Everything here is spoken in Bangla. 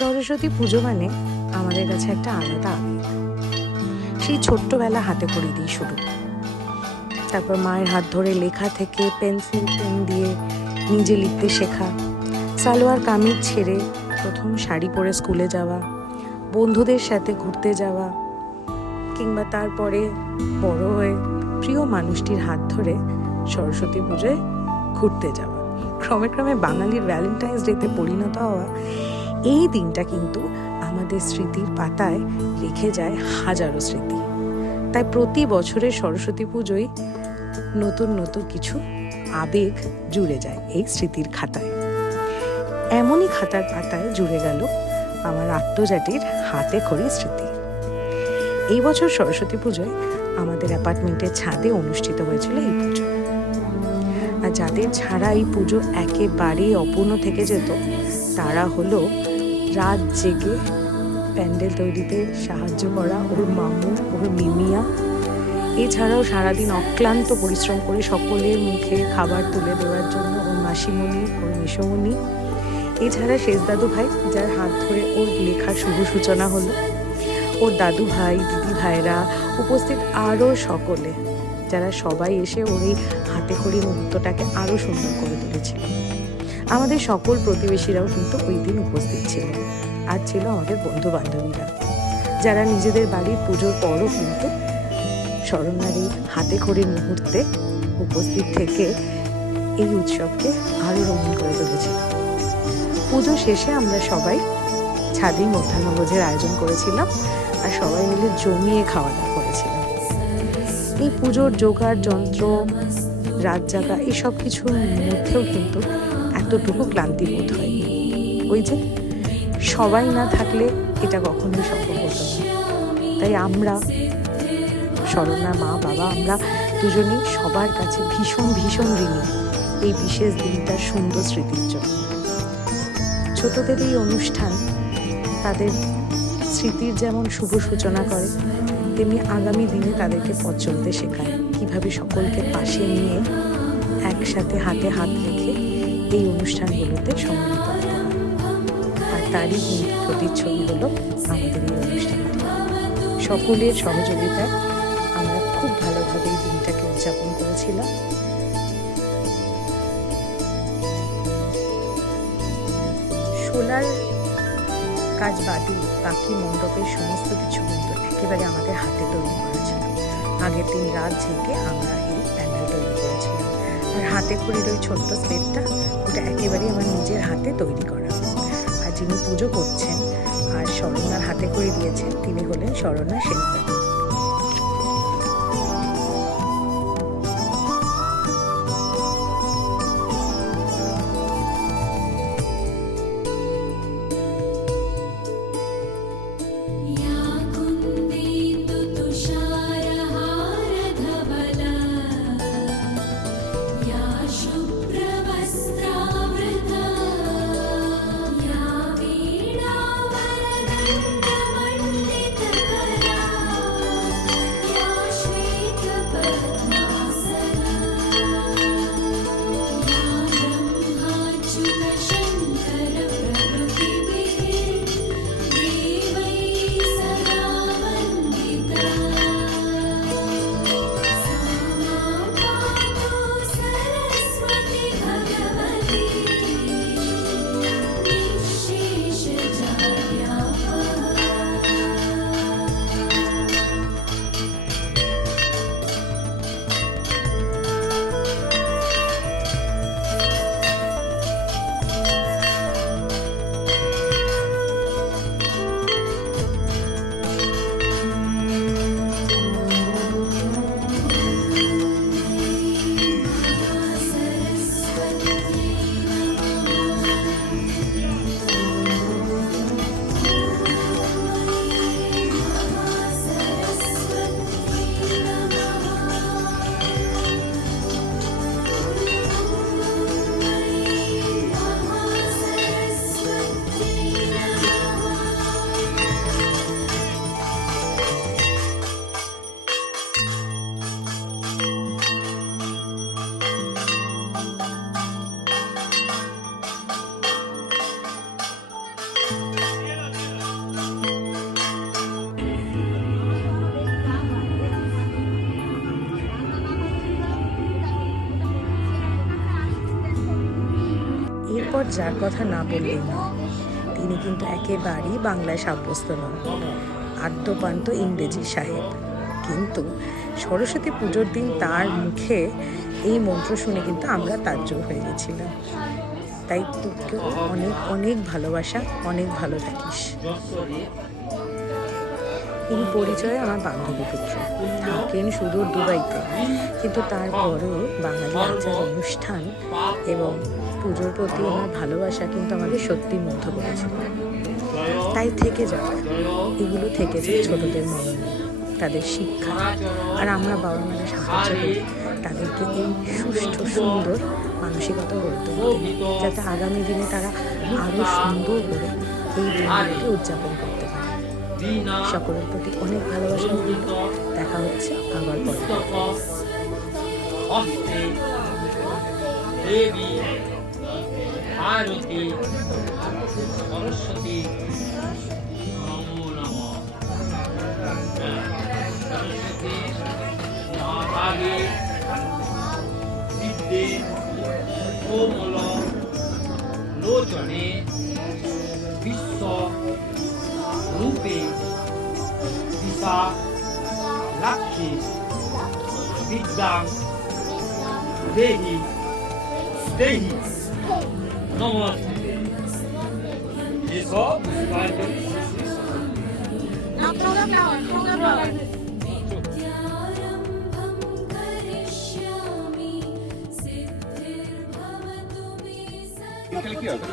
সরস্বতী পুজো মানে আমাদের কাছে একটা আলাদা আবেগ। সেই ছোট্টবেলা হাতে করে দিয়ে শুরু, তারপর মায়ের হাত ধরে লেখা থেকে পেন্সিল পেন দিয়ে নিজে লিখতে শেখা, সালোয়ার কামিজ ছেড়ে প্রথম শাড়ি পরে স্কুলে যাওয়া, বন্ধুদের সাথে ঘুরতে যাওয়া, কিংবা তারপরে বড় হয়ে প্রিয় মানুষটির হাত ধরে সরস্বতী পুজোয় ঘুরতে যাওয়া, ক্রমে ক্রমে বাঙালির ভ্যালেন্টাইন্স ডেতে পরিণত হওয়া এই দিনটা কিন্তু আমাদের স্মৃতির পাতায় রেখে যায় হাজারো স্মৃতি। তাই প্রতি বছরের সরস্বতী পুজোয় নতুন নতুন কিছু আবেগ জুড়ে যায় এই স্মৃতির খাতায়। এমনই খাতার পাতায় জুড়ে গেল আমার আত্মজাতির হাতে খড়ি স্মৃতি। এই বছর সরস্বতী পুজোয় আমাদের অ্যাপার্টমেন্টের ছাদে অনুষ্ঠিত হয়েছিল এই পুজো। আর যাদের ছাড়া এই পুজো একেবারেই অপূর্ণ থেকে যেত তারা হলো রাত জেগে প্যান্ডেল তৈরিতে সাহায্য করা ওর মামু, ওর মিমিয়া, এছাড়াও সারাদিন অক্লান্ত পরিশ্রম করে সকলের মুখে খাবার তুলে দেওয়ার জন্য ওর মাসিমণি, ওর মেসোমণি, এছাড়া শেষ দাদু ভাই যার হাত ধরে ওর লেখার শুভ সূচনা হলো, ওর দাদু ভাই, দিদি ভাইরা, উপস্থিত আরও সকলে, যারা সবাই এসে ওর এই হাতে খড়ি মুহূর্তটাকে আরও সুন্দর করে তুলেছিল। আমাদের সকল প্রতিবেশীরাও কিন্তু ওই দিন উপস্থিত ছিল, আর ছিল আমাদের বন্ধু বান্ধবীরা, যারা নিজেদের বাড়ির পুজোর পরও কিন্তু শরণ্যার এই হাতে খড়ির মুহূর্তে উপস্থিত থেকে এই উৎসবকে আরও রঙিন করে তুলেছিল। পুজো শেষে আমরা সবাই ছাদেই মধ্যাহ্নভোজের আয়োজন করেছিলাম আর সবাই মিলে জমিয়ে খাওয়া দাওয়া করেছিলাম। এই পুজোর জোগাড় যন্ত্র, রাত জাগা, এইসব কিছুর মধ্যেও কিন্তু এতটুকু ক্লান্তি বোধ হয়নি। ওই যে সবাই না থাকলে এটা কখনোই সম্ভব হতো না। তাই আমরা, শরণ্যার মা বাবা, আমরা দুজনেই সবার কাছে ভীষণ ভীষণ ঋণী এই বিশেষ দিনটার সুন্দর স্মৃতির জন্য। ছোটদের এই অনুষ্ঠান তাদের স্মৃতির যেমন শুভ সূচনা করে, তেমনি আগামী দিনে তাদেরকে পথ চলতে শেখায়, কীভাবে সকলকে পাশে নিয়ে একসাথে হাতে হাত রেখে এই অনুষ্ঠানগুলোতে সম্মিলিত হতে হয়। আর তারই প্রতিচ্ছবি হলো আমাদের এই অনুষ্ঠানটি। সকলের সহযোগিতায় আমরা খুব ভালোভাবে এই দিনটাকে উদযাপন করেছিলাম। শোলার কাজ বাদে বাকি মণ্ডপের সমস্ত কিছু কিন্তু একেবারে আমাদের হাতে তৈরি করা ছিল। আগের দিন রাত জেগে আমরা এই প্যান্ডেল তৈরি করেছিলাম। আর হাতে খড়ির ওই ছোট্ট স্লেটটা, ওটা একেবারেই আমার নিজের হাতে তৈরি করা। আর যিনি পুজো করছেন আর শরণ্যার হাতে খড়ি দিয়েছেন তিনি হলেন শরণ্যা শেখদার। যার কথা না বললেই নয়, তিনি কিন্তু একেবারেই বাংলায় সাব্যস্ত নন, আদ্যপান্ত ইংরেজি সাহেব। কিন্তু সরস্বতী পুজোর দিন তার মুখে এই মন্ত্র শুনে কিন্তু আমরা তাজ্জব হয়ে গেছিলাম। তাই তোকেও অনেক অনেক ভালোবাসা, অনেক ভালো থাকিস। এই পরিচয়ে আমার বান্ধবী পুত্র, থাকেন সুদূর দুবাইতে, কিন্তু তারপরেও বাঙালি আচার অনুষ্ঠান এবং পুজোর প্রতি আমার ভালোবাসা কিন্তু আমাদের সত্যি মুগ্ধ করেছিল। তাই থেকে যাক, এগুলো থেকে যায় ছোটদের মননে, তাদের শিক্ষা। আর আমরা বাবা মারা সাহায্য করি তাদেরকে এই সুষ্ঠু সুন্দর মানসিকতা গড়ে তুলতে, যাতে আগামী দিনে তারা আরও সুন্দর করে এই দিনগুলোকে উদযাপন করতে পারে। সকলের প্রতি অনেক ভালোবাসা রইল। দেখা হচ্ছে আবার পরে। দেবী ভারতী সরস্বতী নমো নমঃ। সরস্বতী মহাভাগে বিদ্যে কোমল লোচনে বিশ্ব রূপে দিশা লক্ষ্মী বিদ্যাং দেহি দেহি নমস্তে। এসব কি হবে?